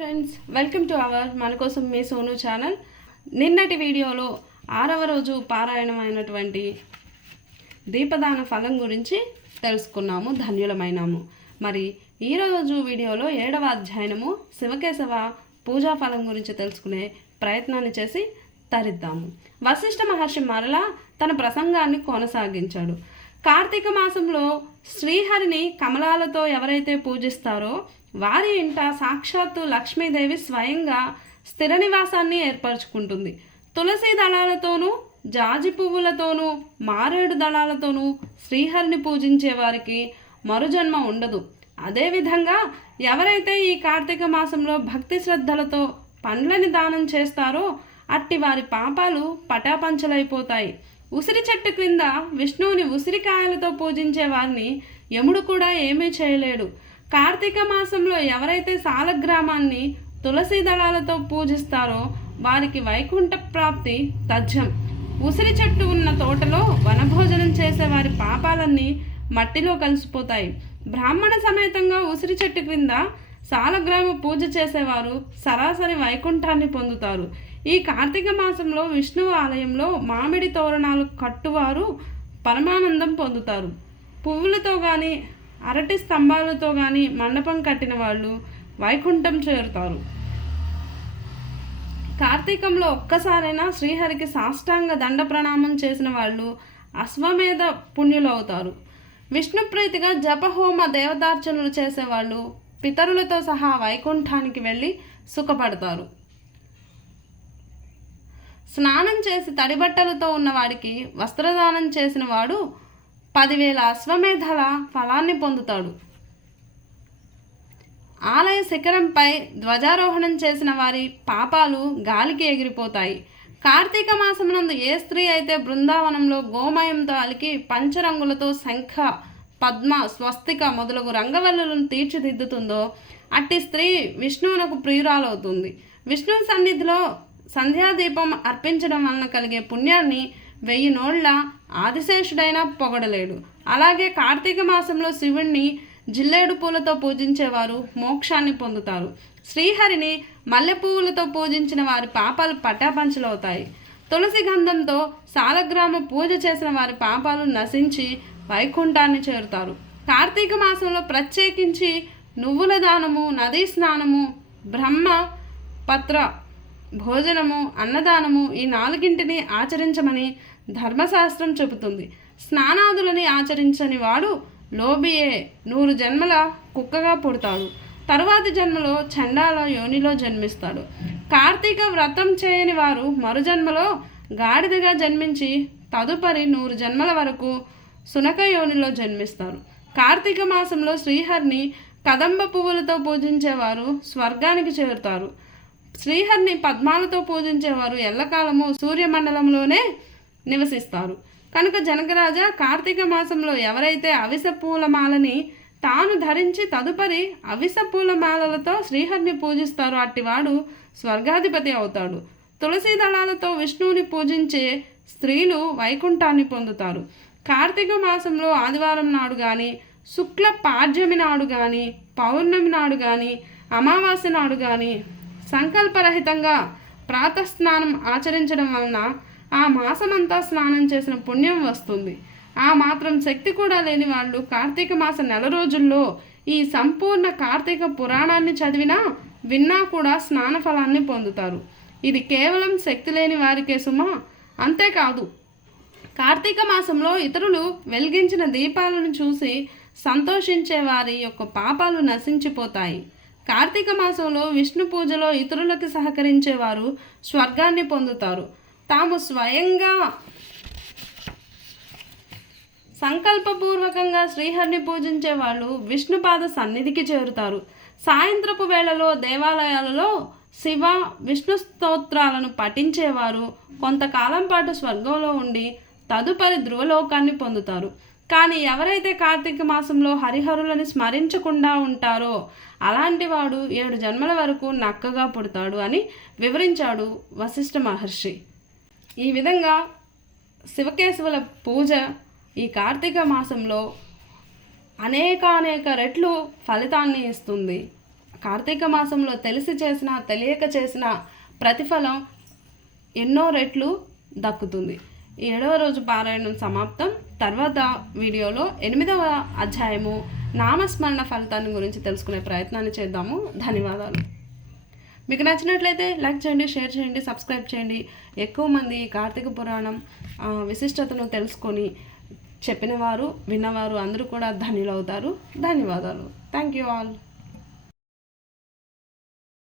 Friends welcome to our మన కోసం మీ Sonu channel నిన్నటి వీడియోలో ఆరవ రోజు పారాయణమైనటువంటి దీపదాన ఫలం గురించి తెలుసుకున్నాము ధన్యులమైనాము. మరి ఈరోజు వీడియోలో ఏడవ అధ్యయనము శివకేశవ పూజా ఫలం గురించి తెలుసుకునే ప్రయత్నాన్ని చేసి తరిద్దాము. వశిష్ఠ మహర్షి మరలా తన ప్రసంగాన్ని కొనసాగించాడు. కార్తీక మాసంలో శ్రీహరిని కమలాలతో ఎవరైతే పూజిస్తారో వారి ఇంట సాక్షాత్తు లక్ష్మీదేవి స్వయంగా స్థిర నివాసాన్ని ఏర్పరచుకుంటుంది. తులసి దళాలతోనూ జాజి పువ్వులతోనూ మారేడు దళాలతోనూ శ్రీహరిని పూజించే వారికి మరుజన్మ ఉండదు. అదేవిధంగా ఎవరైతే ఈ కార్తీక మాసంలో భక్తి శ్రద్ధలతో పండ్లని దానం చేస్తారో అట్టి వారి పాపాలు పటాపంచలైపోతాయి. ఉసిరి చెట్టు క్రింద విష్ణువుని ఉసిరికాయలతో పూజించే వారిని యముడు కూడా ఏమీ చేయలేడు. కార్తీక మాసంలో ఎవరైతే సాలగ్రామాన్ని తులసి దళాలతో పూజిస్తారో వారికి వైకుంఠ ప్రాప్తి తథ్యం. ఉసిరి చెట్టు ఉన్న తోటలో వనభోజనం చేసే వారి పాపాలన్నీ మట్టిలో కలిసిపోతాయి. బ్రాహ్మణ సమేతంగా ఉసిరి చెట్టు క్రింద సాలగ్రామ పూజ చేసేవారు సరాసరి వైకుంఠాన్ని పొందుతారు. ఈ కార్తీక మాసంలో విష్ణువు ఆలయంలో మామిడి తోరణాలు కట్టువారు పరమానందం పొందుతారు. పువ్వులతో కానీ అరటి స్తంభాలతో కానీ మండపం కట్టిన వాళ్ళు వైకుంఠం చేరుతారు. కార్తీకంలో ఒక్కసారైనా శ్రీహరికి సాష్టాంగ దండ ప్రణామం చేసిన వాళ్ళు అశ్వమేధ పుణ్యులవుతారు. విష్ణుప్రీతిగా జపహోమ దేవతార్చనలు చేసేవాళ్ళు పితరులతో సహా వైకుంఠానికి వెళ్ళి సుఖపడతారు. స్నానం చేసి తడిబట్టలతో ఉన్నవాడికి వస్త్రదానం చేసిన వాడు పదివేల అశ్వమేధల ఫలాన్ని పొందుతాడు. ఆలయ శిఖరంపై ధ్వజారోహణం చేసిన వారి పాపాలు గాలికి ఎగిరిపోతాయి. కార్తీక మాసమునందు ఏ స్త్రీ అయితే బృందావనంలో గోమయంతో అలికి పంచరంగులతో శంఖ పద్మ స్వస్తిక మొదలగు రంగవల్లులను తీర్చిదిద్దుతుందో అట్టి స్త్రీ విష్ణువునకు ప్రియురాలవుతుంది. విష్ణువు సన్నిధిలో సంధ్యాదీపం అర్పించడం వలన కలిగే పుణ్యాన్ని వెయ్యి నోళ్ళ ఆదిశేషుడైనా పొగడలేడు. అలాగే కార్తీక మాసంలో శివుణ్ణి జిల్లేడు పూలతో పూజించేవారు మోక్షాన్ని పొందుతారు. శ్రీహరిని మల్లె పువ్వులతో పూజించిన వారి పాపాలు పటాపంచలవుతాయి. తులసి గంధంతో సాలగ్రామ పూజ చేసిన వారి పాపాలు నశించి వైకుంఠాన్ని చేరుతారు. కార్తీక మాసంలో ప్రత్యేకించి నువ్వుల దానము నదీ స్నానము బ్రహ్మ పత్ర భోజనము అన్నదానము ఈ నాలుగింటిని ఆచరించమని ధర్మశాస్త్రం చెబుతుంది. స్నానాదులని ఆచరించని వాడు లోబియే. నూరు జన్మల కుక్కగా పుడతాడు. తరువాతి జన్మలో చండాల యోనిలో జన్మిస్తాడు. కార్తీక వ్రతం చేయని వారు మరుజన్మలో గాడిదగా జన్మించి తదుపరి నూరు జన్మల వరకు సునక యోనిలో జన్మిస్తారు. కార్తీక మాసంలో శ్రీహరిని కదంబ పువ్వులతో పూజించేవారు స్వర్గానికి చేరుతారు. శ్రీహరిని పద్మాలతో పూజించేవారు ఎల్లకాలము సూర్యమండలంలోనే నివసిస్తారు. కనుక జనకరాజ కార్తీక మాసంలో ఎవరైతే అవిస పూలమాలని తాను ధరించి తదుపరి అవిస పూలమాలలతో శ్రీహరిని పూజిస్తారో అట్టివాడు స్వర్గాధిపతి అవుతాడు. తులసి దళాలతో విష్ణువుని పూజించే స్త్రీలు వైకుంఠాన్ని పొందుతారు. కార్తీక మాసంలో ఆదివారం నాడు కానీ శుక్ల పాడ్యమి నాడు కానీ పౌర్ణమి నాడు కానీ అమావాస్య నాడు కానీ సంకల్పరహితంగా ప్రాతస్నానం ఆచరించడం వలన ఆ మాసమంతా స్నానం చేసిన పుణ్యం వస్తుంది. ఆ మాత్రం శక్తి కూడా లేని వాళ్ళు కార్తీక మాస నెల రోజుల్లో ఈ సంపూర్ణ కార్తీక పురాణాన్ని చదివినా విన్నా కూడా స్నాన ఫలాన్ని పొందుతారు. ఇది కేవలం శక్తి లేని వారికే సుమా అంతేకాదు కార్తీక మాసంలో ఇతరులు వెలిగించిన దీపాలను చూసి సంతోషించే వారి యొక్క పాపాలు నశించిపోతాయి. కార్తీక మాసంలో విష్ణు పూజలో ఇతరులకు సహకరించేవారు స్వర్గాన్ని పొందుతారు. తాము స్వయంగా సంకల్పపూర్వకంగా శ్రీహరిని పూజించే వాళ్ళు విష్ణుపాద సన్నిధికి చేరుతారు. సాయంత్రపు వేళలో దేవాలయాలలో శివ విష్ణు స్తోత్రాలను పఠించేవారు కొంతకాలం పాటు స్వర్గంలో ఉండి తదుపరి ధ్రువలోకాన్ని పొందుతారు. కానీ ఎవరైతే కార్తీక మాసంలో హరిహరులని స్మరించకుండా ఉంటారో అలాంటి వాడు ఏడు జన్మల వరకు నక్కగా పుడతాడు అని వివరించాడు వశిష్ఠ మహర్షి. ఈ విధంగా శివకేశవుల పూజ ఈ కార్తీక మాసంలో అనేకానేక రెట్లు ఫలితాన్ని ఇస్తుంది. కార్తీక మాసంలో తెలిసి చేసిన తెలియక చేసిన ప్రతిఫలం ఎన్నో రెట్లు దక్కుతుంది. ఈ ఏడవ రోజు పారాయణం సమాప్తం. తర్వాత వీడియోలో ఎనిమిదవ అధ్యాయము నామస్మరణ ఫలితాన్ని గురించి తెలుసుకునే ప్రయత్నాన్ని చేద్దాము. ధన్యవాదాలు. మీకు నచ్చినట్లయితే లైక్ చేయండి షేర్ చేయండి సబ్స్క్రైబ్ చేయండి. ఎక్కువ మంది కార్తీక పురాణం విశిష్టతను తెలుసుకొని చెప్పినవారు విన్నవారు అందరూ కూడా ధన్యులవుతారు. ధన్యవాదాలు. Thank you all